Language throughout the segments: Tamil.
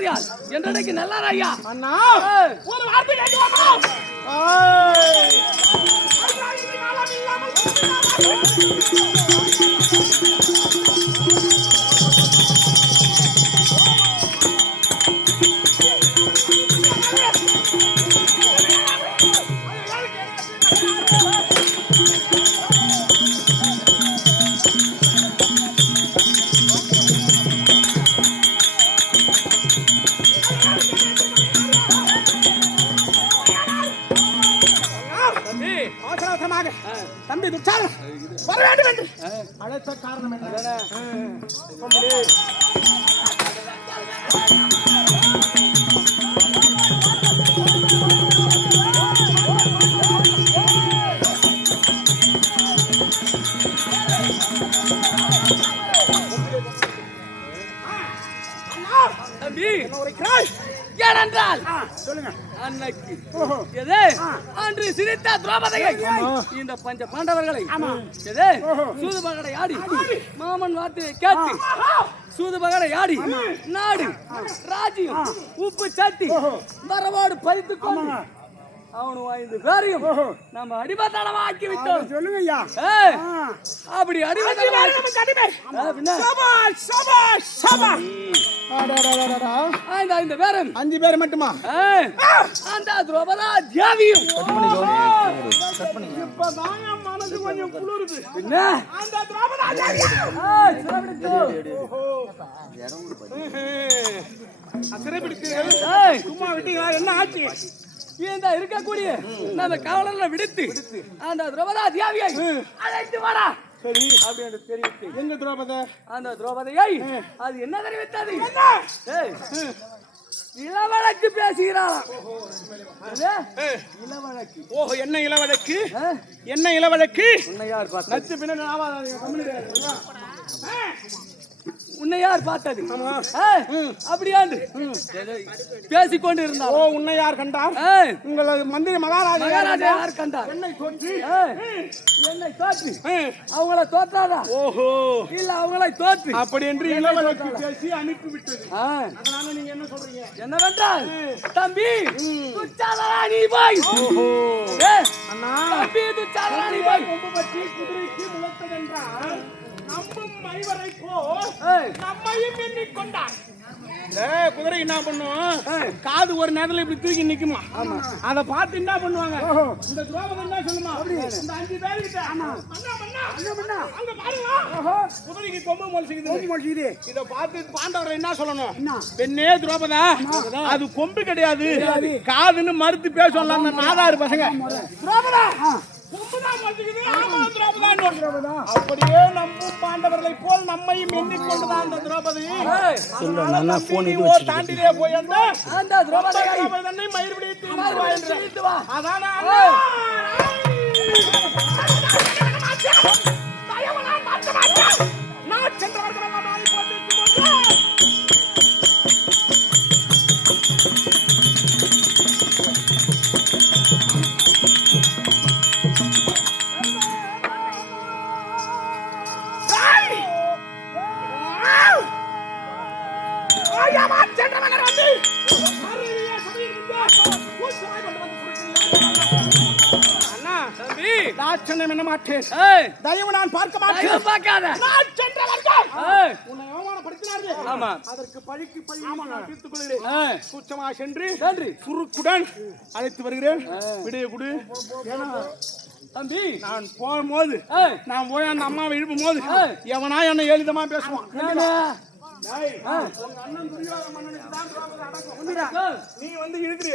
தளபதியால் என்றைக்கு நல்லார் ஐயா. அண்ணா ஒரு வார்த்தை கேட்கலாமா? தம்பி துச்சால் வர வேண்டும் என்று அழைத்த காரணம் என்ன? தம்பி உரைக்கிறாய் ஏனென்றால் சொல்லுங்க. அன்னைக்கு அன்று சிரித்த திரௌபதியை இந்த பஞ்ச பாண்டவர்களை சூதுபகடை ஆடி மாமன் வார்த்தையை கேட்டு சூதுபகடை ஆடி நாடு ராஜ்யம் உப்பு சட்டி மரவோடு பறித்து கொண்டு அவனு 5 பேரையும் நம்ம அடிமத்தனமா ஆக்கி விட்டோம். சொல்லுங்க ஐயா. அப்படி அடிமத்தனமா இந்த பேரும் 5 பேர் மட்டுமா? அந்த திரௌபதி தேவியும் இப்பதான் என் மனசு கொஞ்சம் குளிருது. என்ன அந்த திரௌபதி சிறைபிடித்தீர்கள், சும்மா விட்டீங்களா? என்ன ஆச்சு? இந்த இருக்கக்கூடிய நம்ம காவலர்களை விடுத்து அந்த திரௌபதி தேவியை அழைத்து வாடா. சரி அப்படி என்று தெரிவித்து எங்க திரௌபதி? அந்த திரௌபதியை அது என்ன தெரிவித்தது? இளவழக்கு பேசுகிறாராம். இளவழக்கு. ஓஹோ, என்ன இளவழக்கு? என்ன இளவழக்கு? உன்னை யார் பார்த்தது? நச்சு பின்ன உன்னை யார் பார்த்தது? அப்படியாண்டு பேசிக்கொண்டு இருந்தார். ஓ, உன்னை யார் கண்டார்? உங்களது மந்திரி மகாராஜா யார் கண்டார்? என்னை தோற்றி அவங்கள தோற்றாரா? ஓஹோ, இல்ல அவங்களை தோற்று அப்படி என்று இளவழக்கு பேசி அனுப்பிவிட்டது. அதனால நீங்க என்ன சொல்றீங்க? என்னவென்றால் தம்பி துச்சாதரா நீ போய். ஓஹோ அண்ணா, தம்பி துச்சாதரா நீ போய் கொம்பு பற்றி குதிரைக்கு முளைத்ததென்றால் நம்பும் மைவரை போ நம்மையும் எண்ணிக்கொண்டான். குதிரை என்ன பண்ணுவோம்? காது ஒரு நேரத்துல இப்படி தூக்கி நிக்குமா? அத பார்த்து என்ன பண்ணுவாங்க? இந்த துரோகம் என்ன சொல்லுமா? இந்த 5 பேர்கிட்ட அங்க பாருங்க, குதிரைக்கு கொம்பு முளைச்சிக்குது. இத பார்த்து பாண்டவர் என்ன சொல்லணும்? பெண்ணே துரோபதா, அது கொம்பு கிடையாது, காதுன்னு மறுத்து பேசலாம் அந்த நாதாரு பசங்க. துரோபதா அப்படியே நம்பும் பாண்டவர்களை போல் நம்மையும் எண்ணிக்கொண்டுதான் அந்த திரௌபதி தாண்டிலே போய் அந்த திரௌபதி மயிர் பிடித்து அதான நான் சென்றவர்கள் என்ன மாட்டேன். தயவு நான் பார்க்க மாட்டேன். பார்க்காத. நான் சென்றவர்கள் உன்னை அவமானப்படுத்தினார்கள். ஆமா, அதற்கு பழிக்கு பழி நான் தீர்த்துக் கொள்கிறேன். சூட்சமா சென்று சுருக்குடன் அழைத்து வருகிறேன். விடைய குடு. தம்பி, நான் போகும்போது நான் போய் அந்த அம்மாவை எழுப்பும் போது எவனா என்ன எழுதமா பேசுவான். நீ வந்து இழுத்துரு,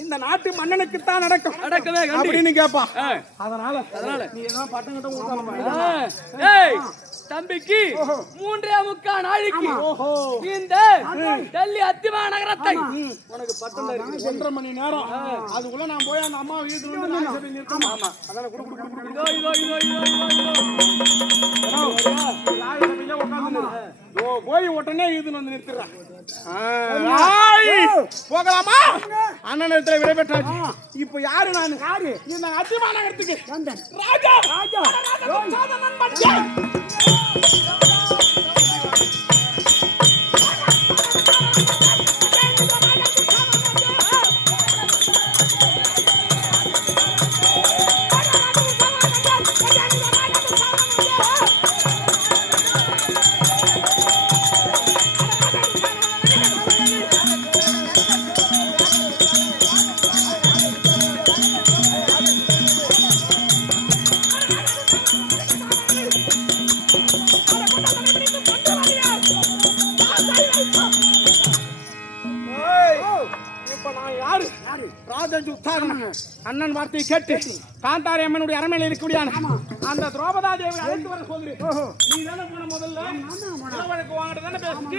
இந்த நாட்டு மன்னனுக்கு தான் நடக்கும் அப்படின்னு கேட்பான். அதனால நீ என்ன பட்டம் கட்ட தம்பிக்கு 3.25 நாளைக்கு இந்த டெல்லி அத்திமா நகரத்தை உனக்கு பட்டம் 1.5 மணி நேரம் அதுக்குள்ள நான் போய் அந்த அம்மா வீட்டுல வந்து ராஜசபை நிறுத்தணும். ஆமா, அதான குடு குடு குடு இதோ ராஜசபையில உட்கார்ந்து போய் உடனே இதுன்னு வந்து நிறுத்துறான். போகலாமா? அண்ணன் இடத்துல விடைபெற்றாச்சு. இப்ப யாரு? நான் யாரு? இந்த அத்திமா நகரத்துக்கு ராஜா ராஜா அண்ணன் வார்த்தையை கேட்டு காந்தாரி அம்மனுடைய அரண்மனையில் இருக்கக்கூடிய அந்த திரௌபதா தேவி அழைத்து வர சொல்கிறேன். நீ தானே போன முதல்ல இளவழக்கு வாங்கிட்டு தானே பேசிட்டு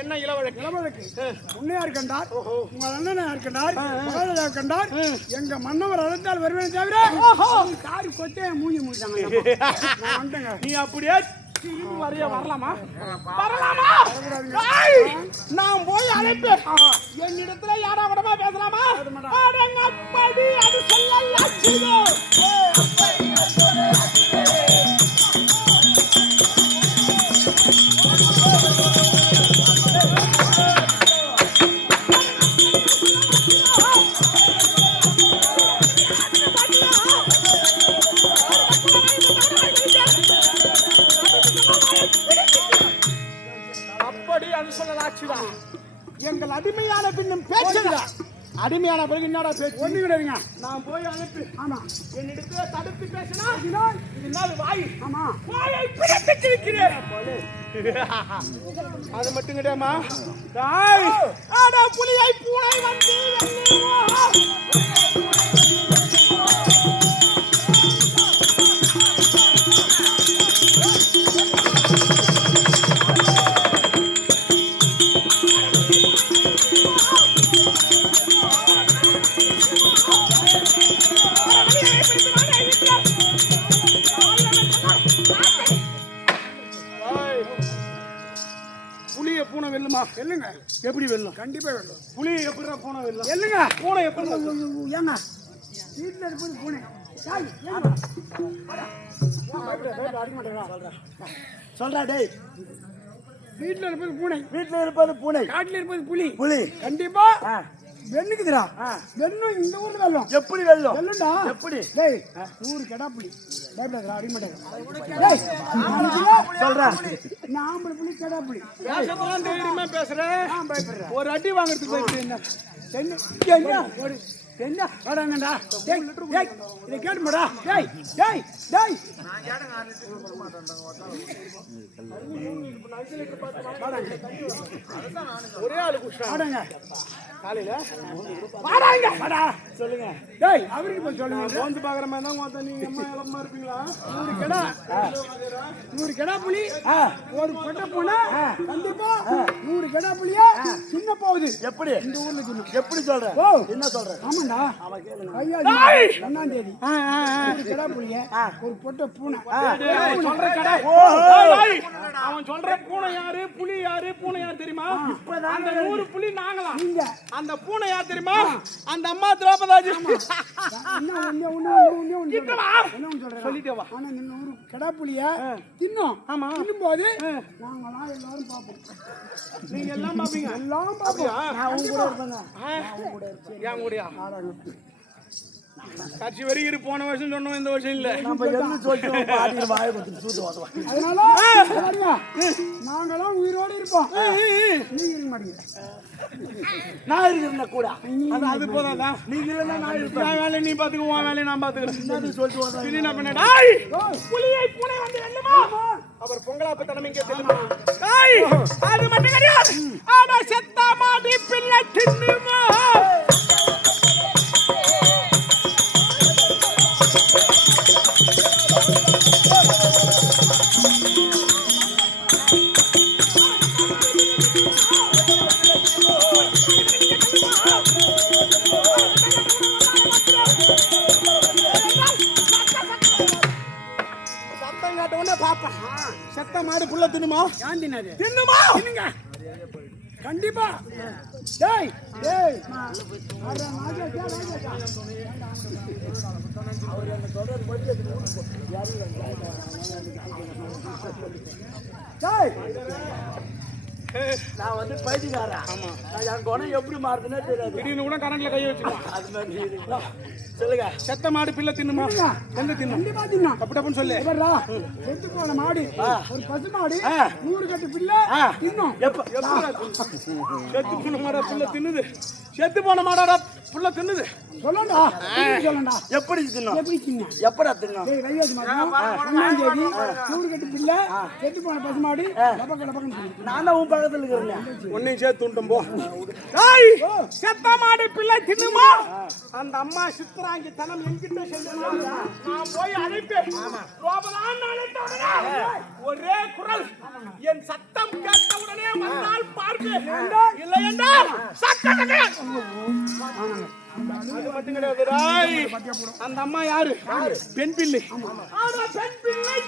என்ன இளவழக்கு உன்னையார் கண்டார், உங்கள் அண்ணனார் கண்டார், மகாராஜா கண்டார், எங்க மன்னவர் அழைத்தால் வருவேன் தவிர காரி கொத்தே மூஞ்சி முடிச்சாங்க. நீ அப்படியே திரும்பி வரலாமா? நான் போய் அழைப்பேன். என்னிடத்துல யாரா விடமா பேசலாமா? அப்படி அது சொல்லலாம். எங்கள் அடிமையான பின்னும் பேசுங்க. அடிமையான பிறகு என்னடா பேச்சு? ஒண்ணு கிடையாதுங்க. நான் போய் அனுப்பி ஆமா என்னிடத்துல தடுத்து பேசினா இதனால வாய் ஆமா வாயை பிடித்து கிழிக்கிறேன். அது மட்டும் கிடையாமா? புலியை பூனை வந்து பூனை வெல்லுமா? வெல்லுங்க. எப்படி வெல்லும்? கண்டிப்பா வெல்லும். புலி எப்படி பூனை வெல்லும்? வெல்லுங்க. பூனை எப்படி ஏங்க வீட்டுல இருப்பது பூனை சொல்றா டேய். வீட்டுல இருப்பது பூனை, வீட்டுல இருப்பது பூனை, காட்டுல இருப்பது புலி. புலி கண்டிப்பா வெண்ணுக்குதுடா. வெண்ணும் இந்த ஊர்ல வெல்லும். எப்படி வெல்லும்? வெல்லும்டா. எப்படி? டேய் 100 கடா புலி பயப்படாதடா, அடி மாட்டேங்க. டேய் சொல்றா நான் ஆம்பளை புலி கடா புலி. பேசலாம் தைரியமா பேசுறேன். நான் பயப்படுறேன். ஒரு அடி வாங்குறதுக்கு போயிட்டு என்ன என்ன ஒரு என்ன வாடாங்கடா. டேய் டேய் இத கேட்மடா. டேய் டேய் டேய் ஒரே ஆளு குஷ்டா வாடாங்க காலையில வாடாங்க வாடா சொல்லுங்க. டேய் அவருக்கு போய் சொல்லுங்க. வந்து பாக்குற மாதிரி தான் மொத்தம் நீங்க அம்மா இளமா இருப்பீங்களா? 100 கடா புலி ஒரு பொட்டை பூனை கண்டிப்பா 100 கடா புலியா சின்ன போகுது. எப்படி இந்த ஊர்ல சொன்ன? எப்படி சொல்ற? ஓ என்ன சொல்ற? ஆமாடா அவ கேளுங்க. ஐயா 1ஆம் தேதி 100 கடா புலிய ஒரு பொட்டை பூனை சொல்ற கடை. அவன் சொல்ற பூனை யாரு புலி யாரு? பூனை யாரு தெரியுமா? அந்த 100 புலி நாங்களா? நீங்க அந்த பூனை யார் தெரியுமா? அந்த அம்மா திரௌபதாஜி. சொல்லிட்டே வா. ஆனா 100 கடா புலிய தின்னோம். ஆமா தின்னும்போது நாங்களாம் எல்லாரும் பாப்போம். நீங்க எல்லாம் பாப்பீங்க? எல்லாம் பாப்போம். நான் உங்க கூட இருப்பேங்க. ஏன் கூடயா? கட்சி வரைக்கும் போன வருஷம் சொன்னோம், இந்த வருஷம் இல்ல. நம்ம என்ன சொல்றோம் பாட்டில வாயை கொடுத்து சூது வாதுவா. அதனால பாருங்க நாங்கலாம் உயிரோட இருப்போம். நீங்க இருக்க மாட்டீங்க. நான் இருக்கறேன்னா கூட அது போதாதா? நீங்க இல்லனா நான் இருப்பேன். என் வேலையை நீ பாத்துக்கோ, உன் வேலையை நான் பாத்துக்கிறேன். என்னது சொல்லிட்டு வந்தா நீ என்ன பண்ண? டேய் புலியை பூனை வந்து வெல்லுமா? அவர் பொங்கலாப்ப தனம் இங்கே தெரியுமா? டேய் அது மட்டும் கிடையாது. ஆனா செத்த மாடி பிள்ளை தின்னுமா? சத்தம் காட்ட உடனே பாப்பா செத்த மாடு புள்ள தின்னுமா? ஏன் தின்னாது? தின்னுமா? தின்னுங்க கண்டிப்பா. டேய் டேய் அட ராஜா அவர் என்ன சொல்றது பத்தி டேய் நான் வந்து பைத்தியக்காரா. ஆமா. நான் என் குணம் எப்படி மாறுதுன்னே தெரியாது. திடீர்னு கூட கரண்ட்ல கை வச்சுக்கலாம். அது மாதிரி சொல்லுங்க. செத்த மாடு பிள்ளை தின்னுமா? எந்த தின்னும்? கண்டிப்பா தின்னும். அப்படி அப்படின்னு சொல்லு. இவரா செத்து போன மாடு ஒரு பசு மாடு 100 கட்டு பிள்ளை தின்னும். செத்து போன மாடா பிள்ளை தின்னுது? செத்து போன மாடாடா புள்ள தின்னுது. சொல்லண்டா சொல்லண்டா எப்படி தின்னும் எப்படி தின்னும் எப்படா தின்னும் டேய் வையாசி மாதம் 1ஆம் தேதி சூடு கட்டி பிள்ளை செத்து போன பசுமாடு லபக்கன்னு நான் தான் உன் பக்கத்துல இருக்கறேன் ஒன்னையும் சேர்த்து துண்டும் போ. டேய் செத்த மாடு பிள்ளை தின்னுமா? அந்த அம்மா சித்ராங்கி தனம் என்கிட்ட சொல்லுங்க. நான் போய் அழைப்பேன். கோபலான் அழைத்தவுடனே ஒரே குரல் என் சத்தம் கேட்ட உடனே வந்தால் பார்ப்பேன். இல்லை என்றால் சத்தத்தை அது மட்டும் கிடையாது. டேய் அந்த அம்மா யாரு? பெண் பிள்ளை. ஆனா பெண் பிள்ளை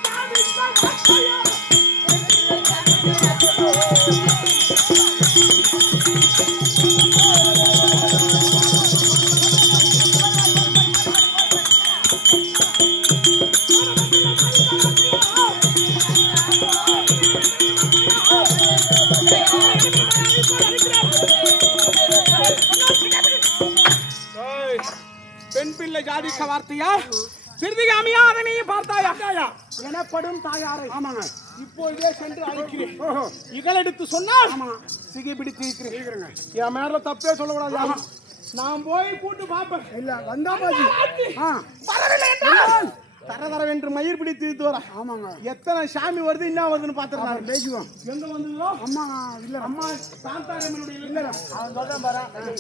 பெண் பிள்ளை ஜாதிக்க வார்த்தையா? சிறுதிகாமியா அதனையும் பார்த்தாயா? எனப்படும் தாயாரை ஆமாங்க இப்பொழுதே சென்று அழைக்கிறேன். இகலெடுத்து சொன்னால் சிகை பிடித்து இருக்கிறேன். என் மேல தப்பே சொல்லக்கூடாது. நான் போய் கூட்டு பாப்பேன். இல்ல வந்தா பாஜி வரவில்லை என்றால் தரதரவென்று மயிர் பிடித்து இழுத்து வர. ஆமாங்க எத்தனை சாமி வருது என்ன வருதுன்னு பாத்துருக்காங்க. பேசுவோம் எங்க வந்ததோ அம்மா இல்ல அம்மா சாந்தாரம்மனுடைய இல்ல அவன் சொல்றேன் பாரு